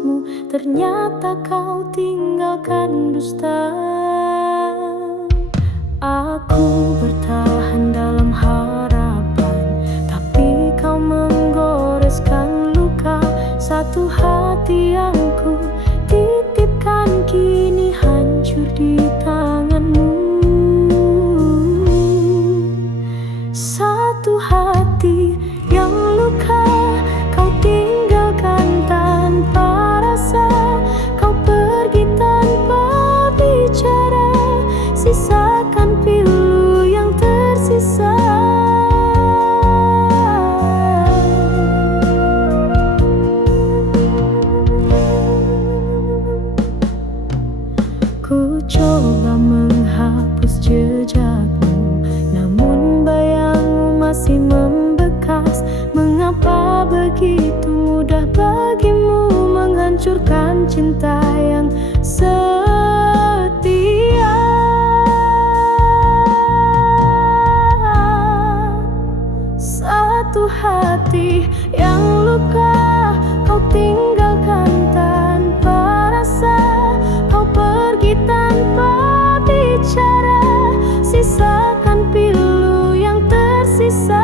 manismu, ternyata kau tinggalkan dusta. Aku bertahan dalam harapan, tapi kau menggoreskan luka. Satu hati yang ku titipkan kini hancur di tanganmu. Satu hati yang luka kau tinggalkan tanpa rasa. Kau pergi tanpa bicara, sisakan pilu yang tersisa. Ku coba menghapus jejakmu, namun bayangmu masih membekas. Mengapa begitu mudah bagimu menghancurkan cinta yang setia? Satu hati yang luka kau tinggalkan tanpa rasa. Kau pergi tanpa bicara, sisakan pilu yang tersisa.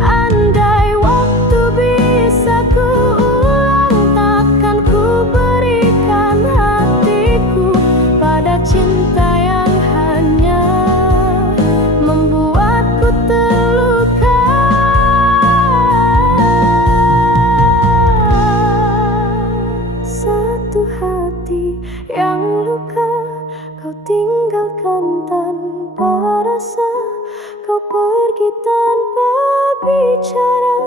Andai waktu bisa ku ulang, takkan ku berikan hatiku pada cinta yang hanya membuatku terluka. Satu hati yang luka kau tinggalkan tanpa rasa. Kau pergi tanpa bicara,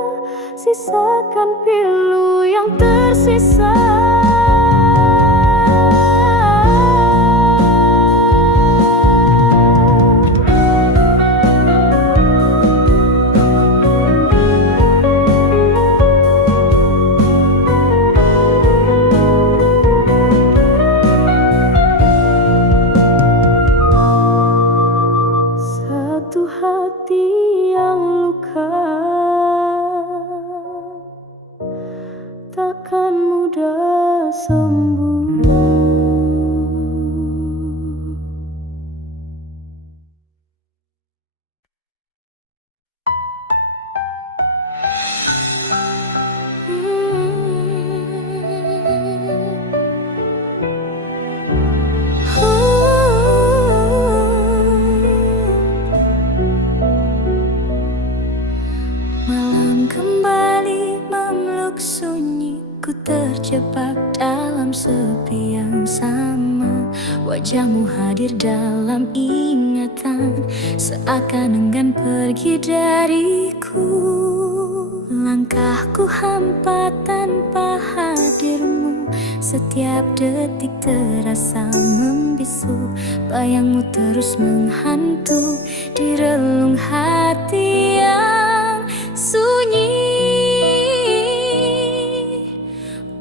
sisakan pilu yang tersisa. Satu hati yang luka takkan mudah sembuh. Malam kembali memeluk sunyi, ku terjebak dalam sepi yang sama. Wajahmu hadir dalam ingatan, seakan enggan pergi dariku. Langkahku hampa tanpa hadirmu, setiap detik terasa membisu. Bayangmu terus menghantu di relung hati yang sunyi.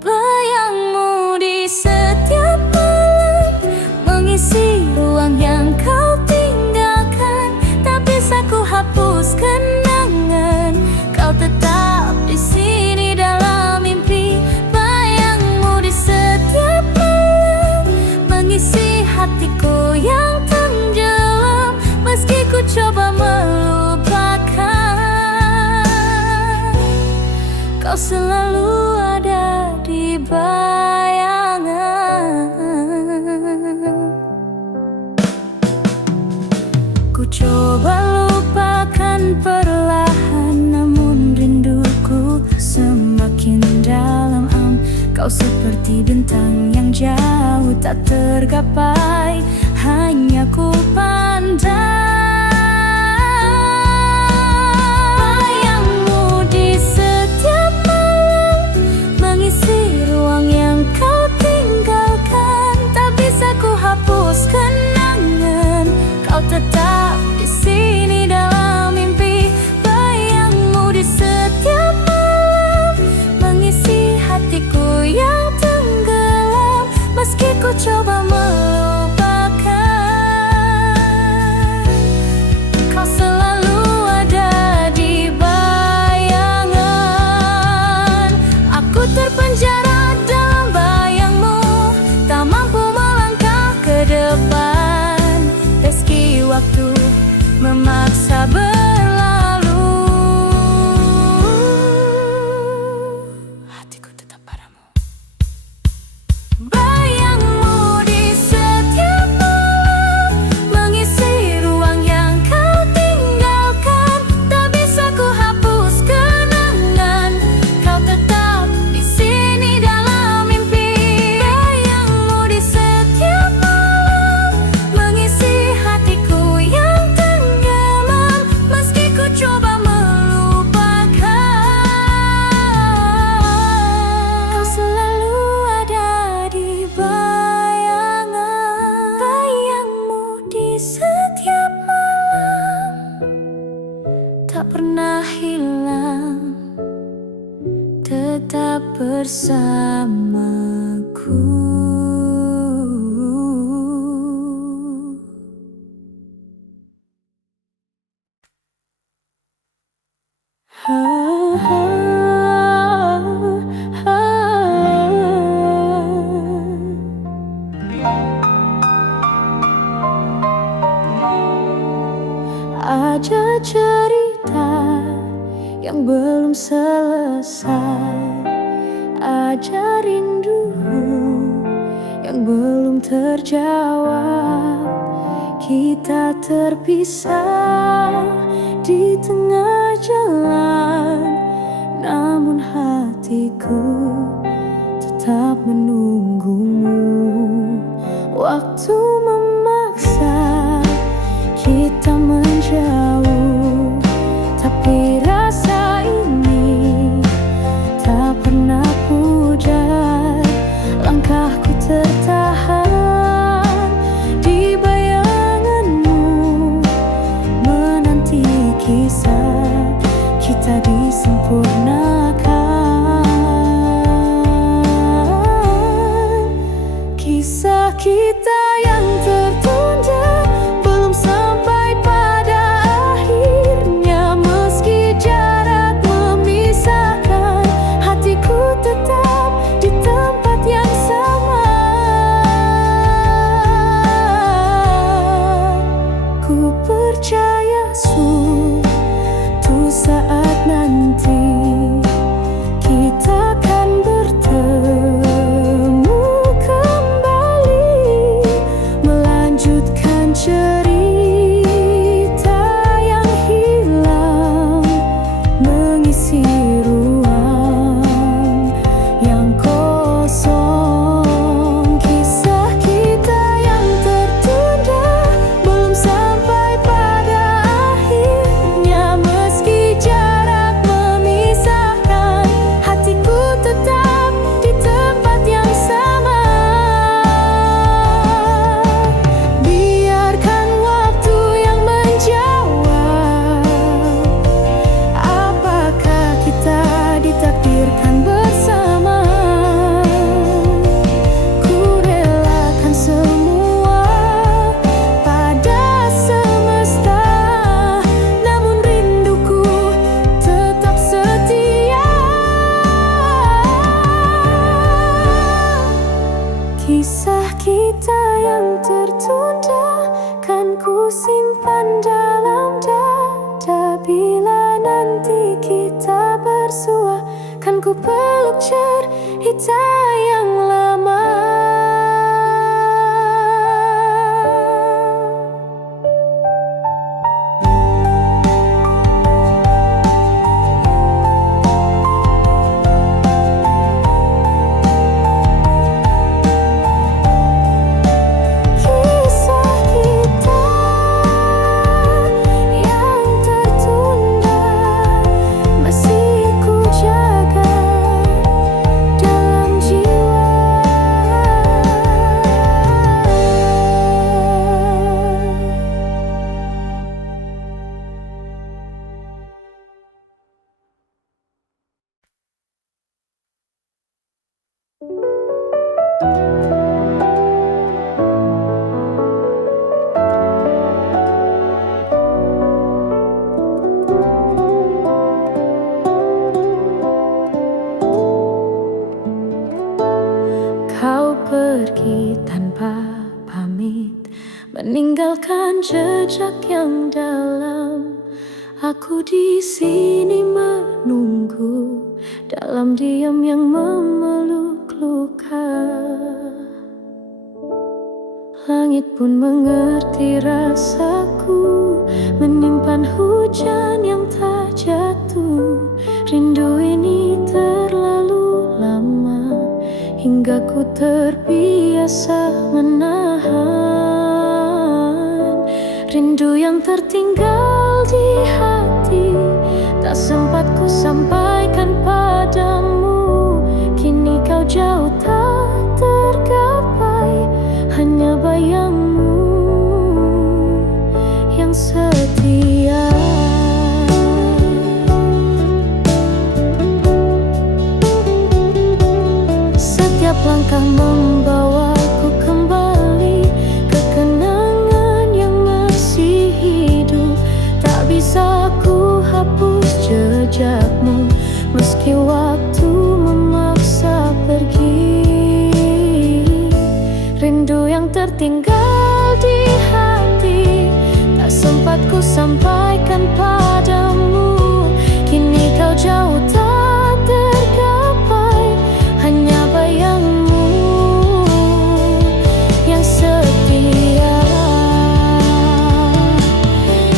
Bayangmu di setiap malam mengisi ruang yang kau tinggalkan. Tak bisa ku hapus kenangan, kau tetap di sini dalam mimpi. Bayangmu di setiap malam mengisi hatiku yang tenggelam. Meski ku coba melupakan, kau selalu ada di bayangan. Ku coba lupakan perlahan, namun rinduku semakin dalam. Kau seperti bintang yang jauh tak tergapai, hanya ku pandang. Bayangmu di setiap malam mengisi ruang yang kau tinggalkan. Tak bisa ku hapus kenangan, kau tetap di sini dalam mimpi. Bayangmu di setiap malam mengisi hatiku yang tenggelam. Meski ku coba melupakan, memaksa berlalu. Hatiku tetap padamu. Bayangmu di setiap malam mengisi ruang yang kau tinggalkan. Tak bisa ku hapus kenangan, kau tetap di sini dalam mimpi. Bayangmu di setiap malam mengisi hatiku yang tenggelam, meski ku coba melupakan. Kau selalu ada di bayangan. Bayangmu di setiap malam tak pernah hilang, tetap bersamaku. Ada cerita yang belum selesai, ada rindu yang belum terjawab. Kita terpisah di tengah jalan, namun hatiku tetap menunggumu. Waktu memaksa kita menjauh, tapi rasa ini tak pernah pudar. Langkahku tertahan di bayanganmu, menanti kisah kita disempurnakan. Kisah kita yang tertunda belum sampai pada akhirnya, meski jarak memisahkan. Hatiku tetap di tempat yang sama. Ku percaya suatu saat nanti kita akan bertemu kembali, melanjutkan cerita yang hilang, mengisi ruang yang kosong. Kisah kita yang tertunda belum sampai pada akhirnya, meski jarak memisahkan. Hatiku tetap di tempat yang sama. Biarkan waktu yang menjawab, apakah kita ditakdirkan bersama. Ku relakan semua pada semesta, namun rinduku tetap setia. Kisah kita yang tertunda kan ku simpan dalam dada. Bila nanti kita bersua, kan ku peluk cerita yang lama. Kisah kita yang tertunda masih ku jaga dalam jiwa. jarak yang dalam. Aku di sini menunggu dalam diam yang memeluk luka. Langit pun mengerti rasaku, menyimpan hujan yang tak jatuh. Rindu ini terlalu lama, hingga ku terbiasa menahan. Rindu yang tertinggal di hati, tak sempat ku sampaikan padamu. Kini kau jauh tak tergapai, hanya bayangmu yang setia. Setiap langkah membawaku kembali ke kenangan yang masih hidup. Tak bisa ku hapus jejakmu, meski waktu memaksa pergi. Rindu yang tertinggal di hati, tak sempat ku sampaikan padamu. Kini kau jauh tak tergapai, hanya bayangmu yang setia.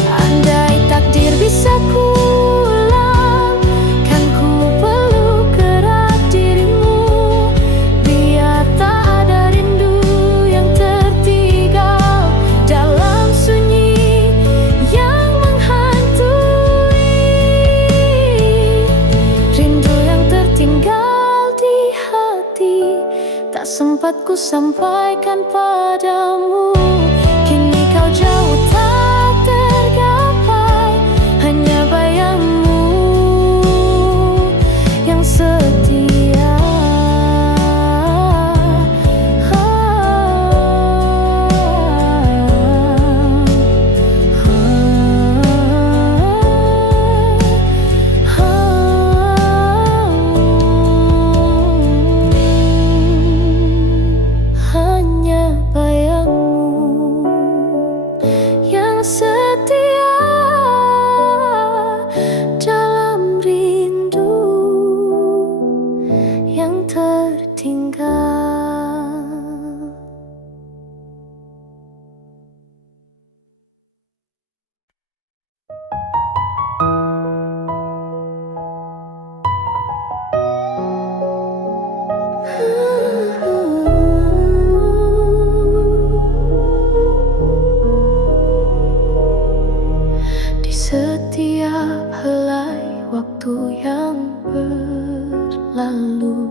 Andai takdir bisa kuulang, kan ku peluk erat dirimu. Biar tak ada rindu yang tertinggal dalam sunyi yang menghantui. Rindu yang tertinggal di hati, tak sempat ku sampaikan padamu. Kini kau jauh tak tergapai, hanya bayangmu yang setia. Hanya bayangmu yang setia dalam rindu yang tertinggal. Di setiap helai waktu yang berlalu,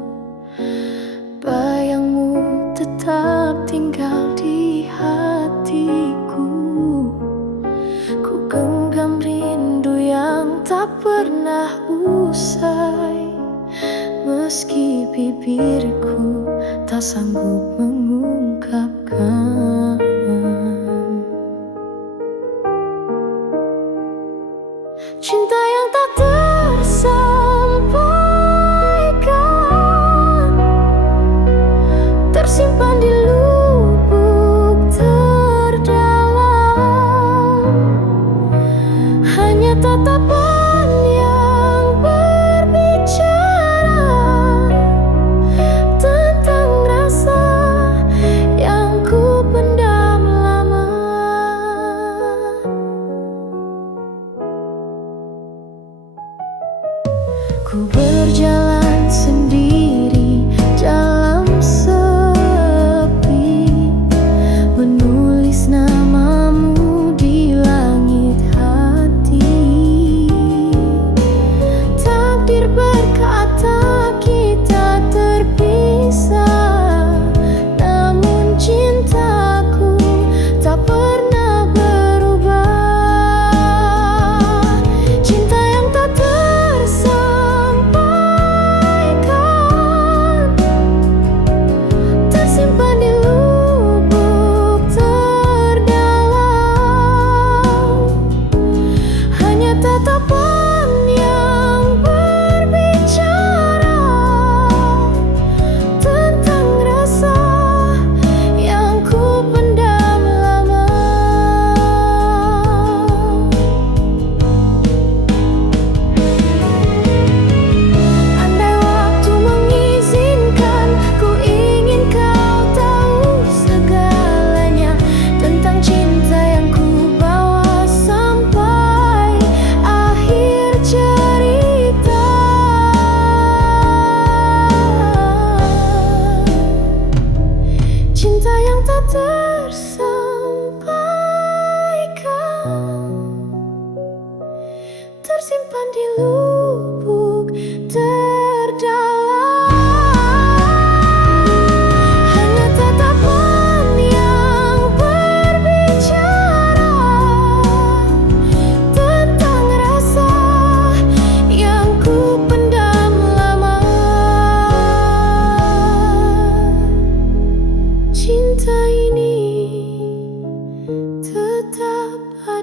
bayangmu tetap tinggal di hatiku. Ku genggam rindu yang tak pernah usai, meski bibirku tak sanggup mengungkapkan. Cinta yang tak tersampaikan, tersimpan di lubuk terdalam. Hanya tatapan yang berbicara tentang rasa yang ku pendam lama. Ku berjalan sendiri dalam sepi, menulis namamu di langit hati. Takdir berkata kita terpisah, namun cintaku tak pernah berubah. Cinta yang tak tersampaikan,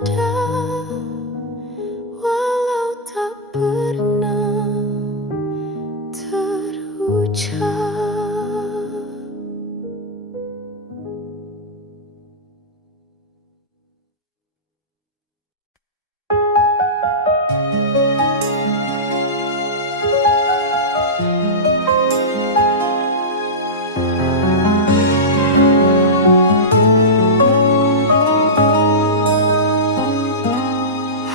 ada, walau tak pernah terucap.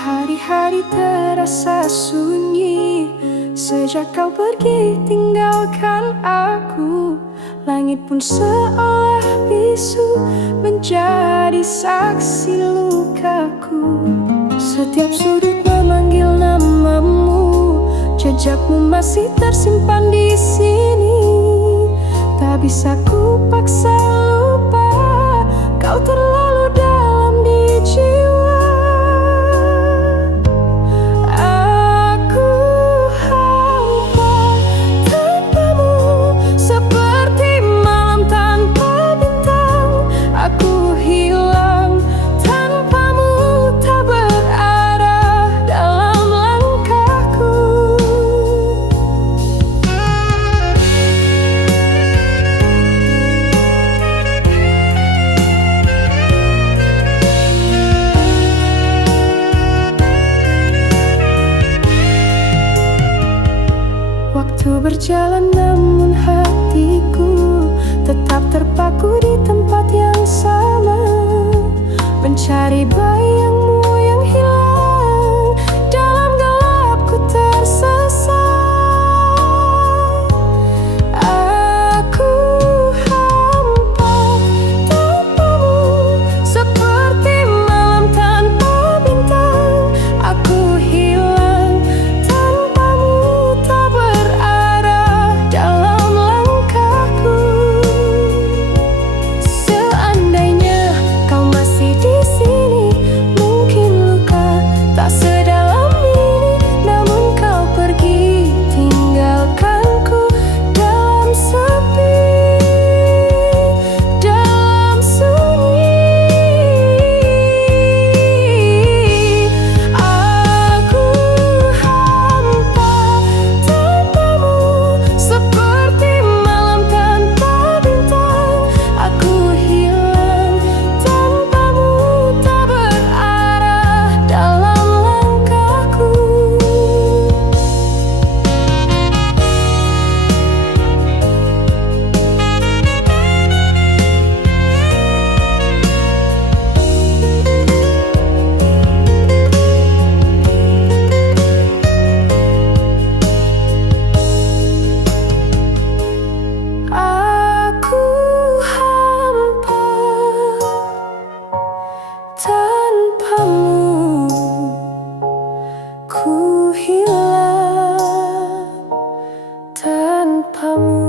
Hari-hari terasa sunyi sejak kau pergi tinggalkan aku. Langit pun seolah bisu menjadi saksi lukaku. Setiap sudut memanggil namamu, jejakmu masih tersimpan di sini. Tak bisa ku paksa lupa, kau terlalu dalam di jiwa. Waktu berjalan namun hatiku tetap terpaku di tempat yang sama, mencari bayangmu yang hilang. Dalam gelap ku tersesat. Aku hampa tanpamu, seperti malam tanpa bintang. Aku hilang tanpamu, tak berarah dalam langkahku. Seandainya kau masih di sini, mungkin luka tak sedalam ini. Namun kau pergi tinggalkanku dalam sepi, dalam sunyi. Aku hampa tanpamu, seperti malam tanpa bintang. Aku hilang tanpamu, tak berarah dalam langkahku. Aku hampa tanpamu, ku hilang tanpamu.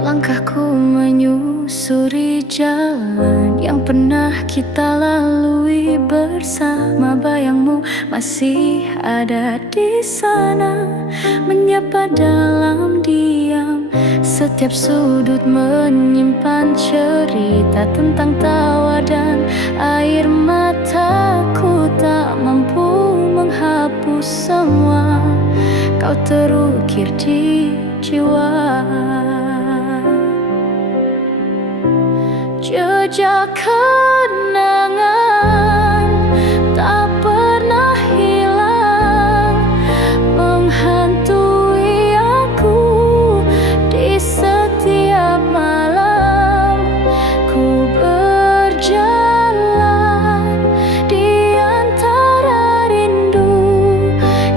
Langkahku menyusuri jalan yang pernah kita lalui bersama. Bayangmu masih ada di sana, menyapa dalam diam. Setiap sudut menyimpan cerita tentang tawa dan air mataku. Tak mampu menghapus semua, kau terukir di jiwa. Jejak kenangan tak pernah hilang, menghantui aku di setiap malam. Ku berjalan di antara rindu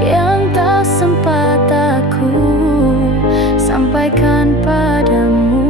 yang tak sempat aku sampaikan padamu.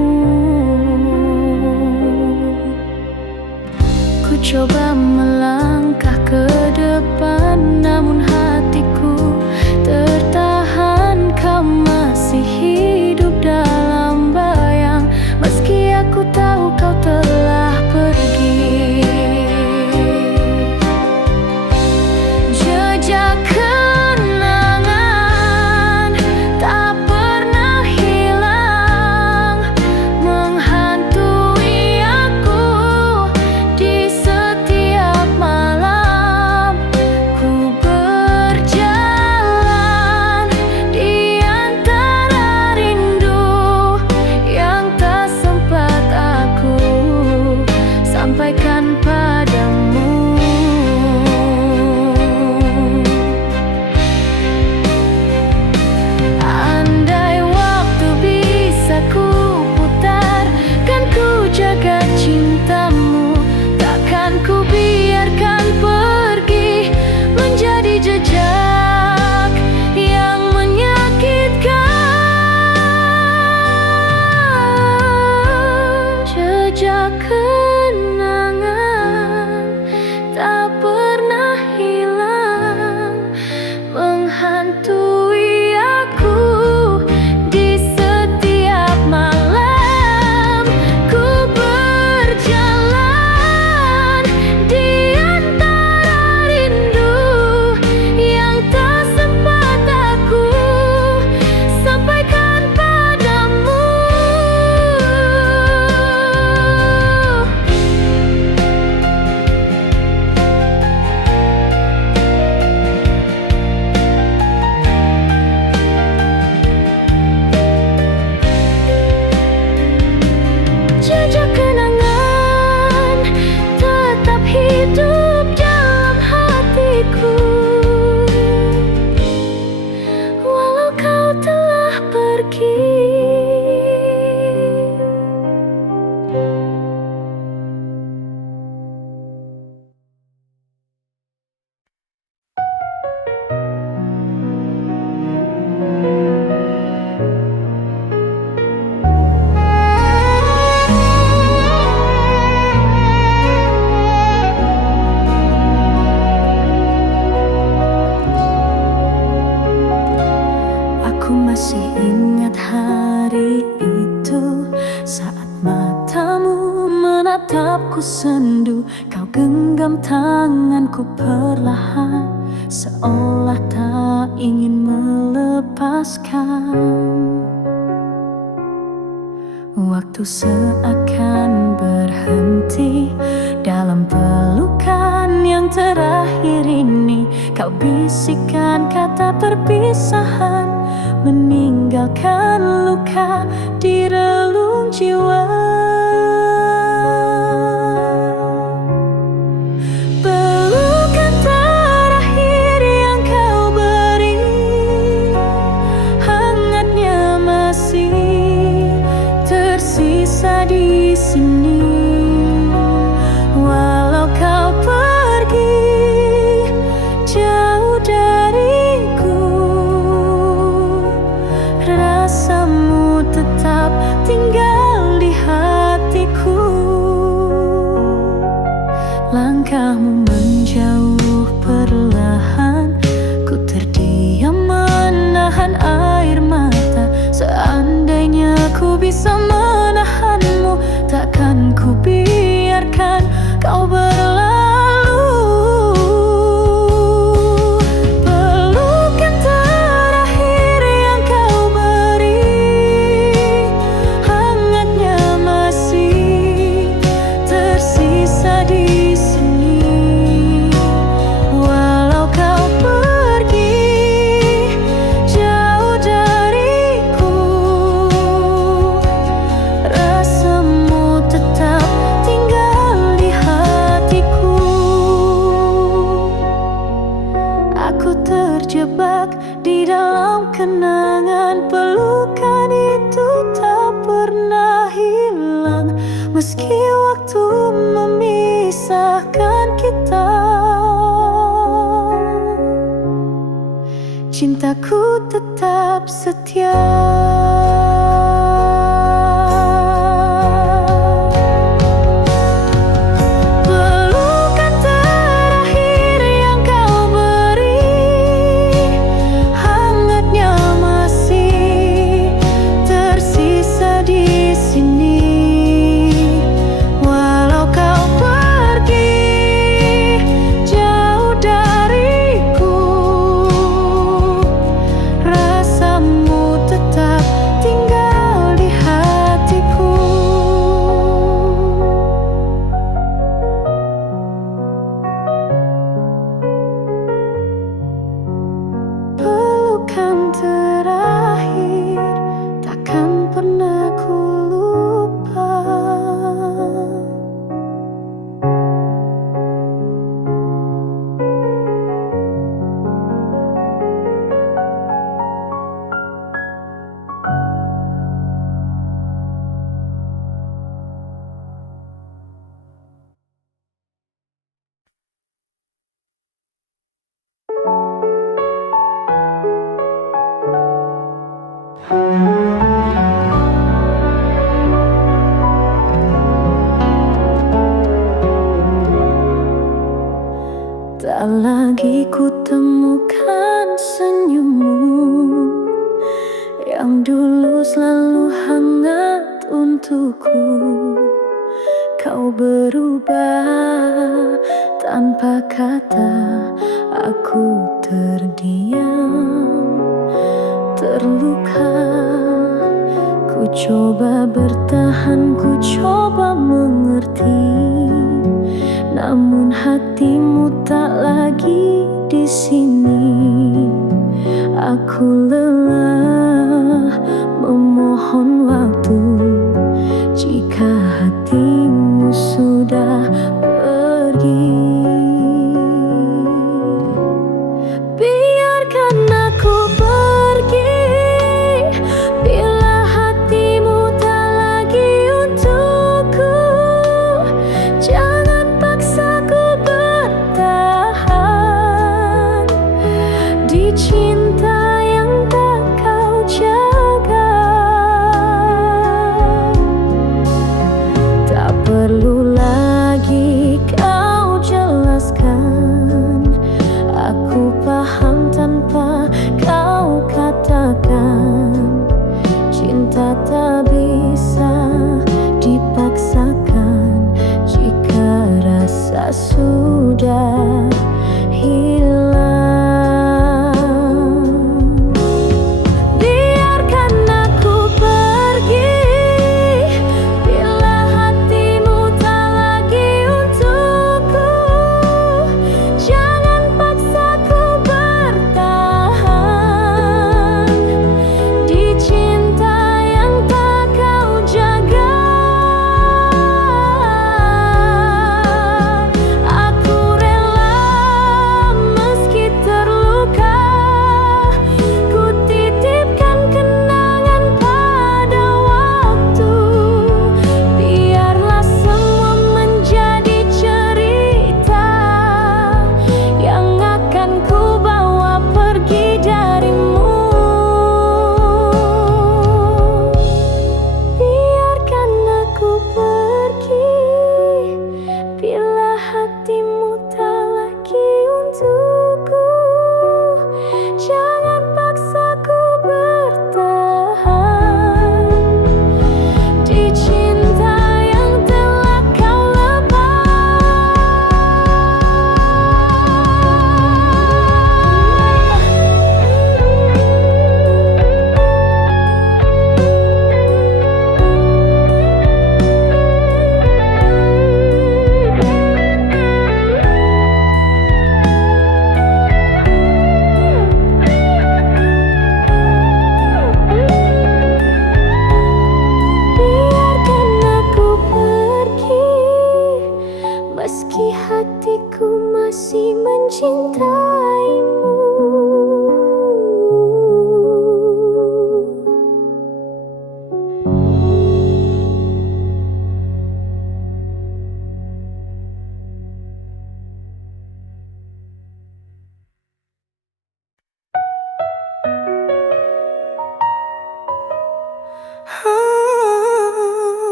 masih ingat hari itu, saat matamu menatapku sendu, kau genggam tanganku perlahan, seolah tak ingin melepaskan. Waktu seakan berhenti dalam pelukan yang terakhir ini. Kau bisikkan kata perpisahan, meninggalkan luka di relung jiwa. Pelukan terakhir yang kau beri, hangatnya masih tersisa di sini. Walau kau pergi jauh dariku, rasamu tetap tinggal di hatiku. Langkahmu menjauh perlahan, ku terdiam menahan air mata. Seandainya ku bisa menahanmu, takkan ku biarkan kau berlalu. Pelukan terakhir yang kau beri, hangatnya masih tersisa di sini. Walau kau pergi jauh dariku, rasamu tetap tinggal di hatiku. Aku terjebak di dalam kenangan, pelukan itu tak pernah hilang. Meski waktu memisahkan kita, cintaku tetap setia. Pelukan terakhir yang kau beri, hangatnya masih tersisa di sini. Walau kau pergi jauh dariku, rasamu tetap tinggal di hatiku. Pelukan terakhir takkan pernah ku lupa. Tak lagi ku temukan senyummu yang dulu selalu hangat untukku. Kau berubah tanpa kata, aku terdiam, terluka. Ku coba bertahan, ku coba mengerti, namun hatimu tak lagi di sini. Aku lelah memohon waktu, jika hatimu sudah pergi. Biarkan aku pergi, bila hatimu tak lagi untukku. Jangan paksaku bertahan di cinta yang tak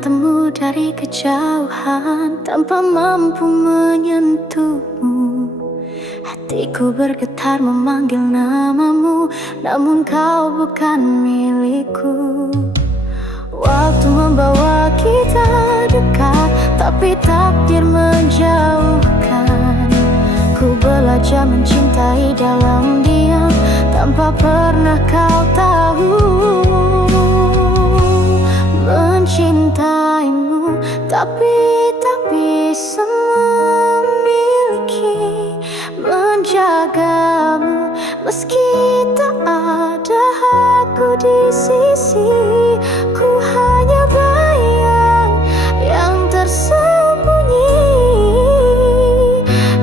matamu dari kejauhan tanpa mampu menyentuhmu. Hatiku bergetar memanggil namamu, namun kau bukan milikku. Waktu membawa kita dekat, tapi takdir menjauhkan. Ku belajar mencintai dalam diam, tanpa pernah kau tahu. Mencintaimu, tapi tak bisa memiliki. Menjagamu, meski tak ada aku di sisi. Ku hanya bayang yang tersembunyi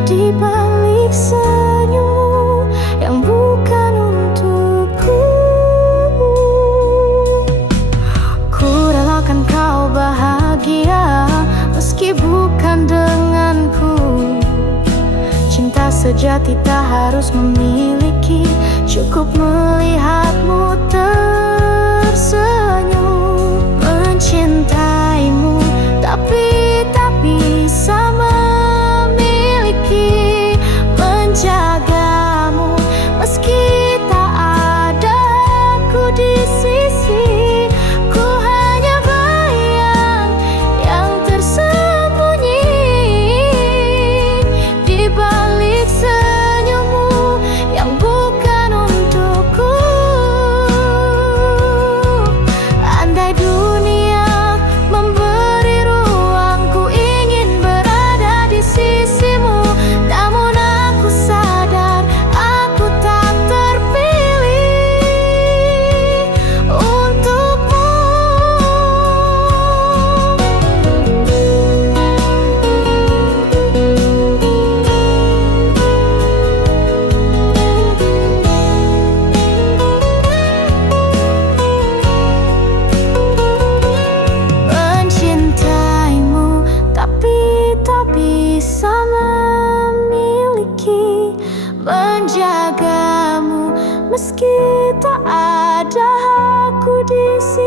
di balik senyummu yang bukan untukku. Ku relakan kau bahagia meski bukan denganku. Cinta sejati tak harus memiliki, cukup melihatmu tersenyum. Mencintaimu, tapi tak bisa memiliki. Menjagamu, meski tak ada aku di sisi. Ku hanya bayang yang tersembunyi di balik senyummu yang bukan untukku. Andai dunia memberi ruang, ku ingin berada di sisimu. Namun aku sadar aku tak terpilih untukmu. Mencintaimu, tapi tak bisa memiliki. Menjagamu, meski tak ada aku di sini.